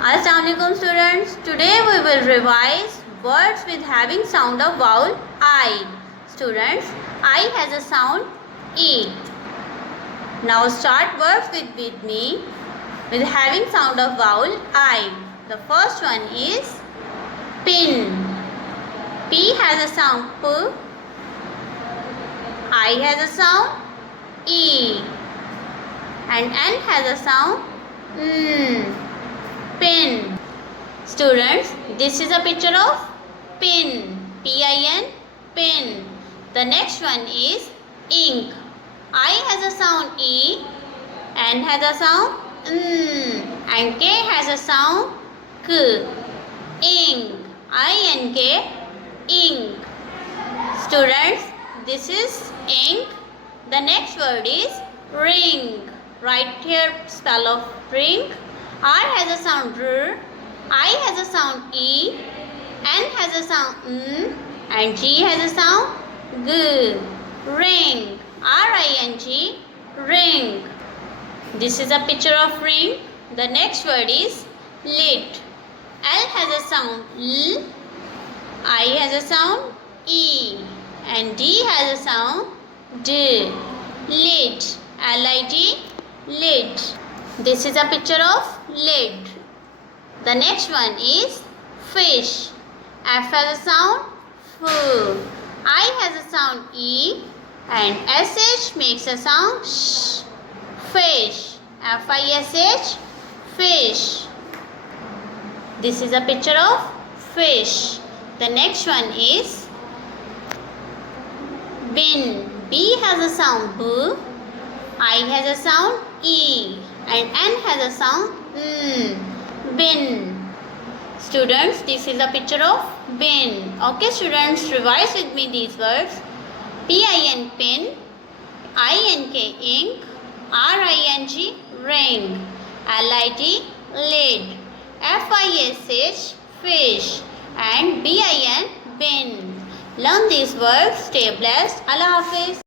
Assalamualaikum students. Today we will revise words with having sound of vowel I. Students, I has a sound E. Now start words with me with having sound of vowel I. The first one is pin. P has a sound P. I has a sound E. And N has a sound N. Pin. Students, this is a picture of pin. P-I-N, pin. The next one is ink. I has a sound E, N has a sound N, and K has a sound K. Ink. I-N-K, ink. Students, this is ink. The next word is ring. Right here, spell of ring. R has a sound R, I has a sound E, N has a sound N, and G has a sound G. Ring. R-I-N-G, ring. This is a picture of ring. The next word is lid. L has a sound L, I has a sound E, and D has a sound D. Lid. L-I-D, lid. This is a picture of lid. The next one is fish. F has a sound F, I has a sound E, and SH makes a sound SH. Fish. F-I-S-H, fish. This is a picture of fish. The next one is bin. B has a sound B, I has a sound E, and N has a sound N. Bin. Students, this is a picture of bin. Okay students, revise with me these words. P-I-N, pin. I-N-K, ink. R-I-N-G, ring. L-I-D, lid. F-I-S-H, fish. And B-I-N, bin. Learn these words. Stay blessed. Allah Hafiz.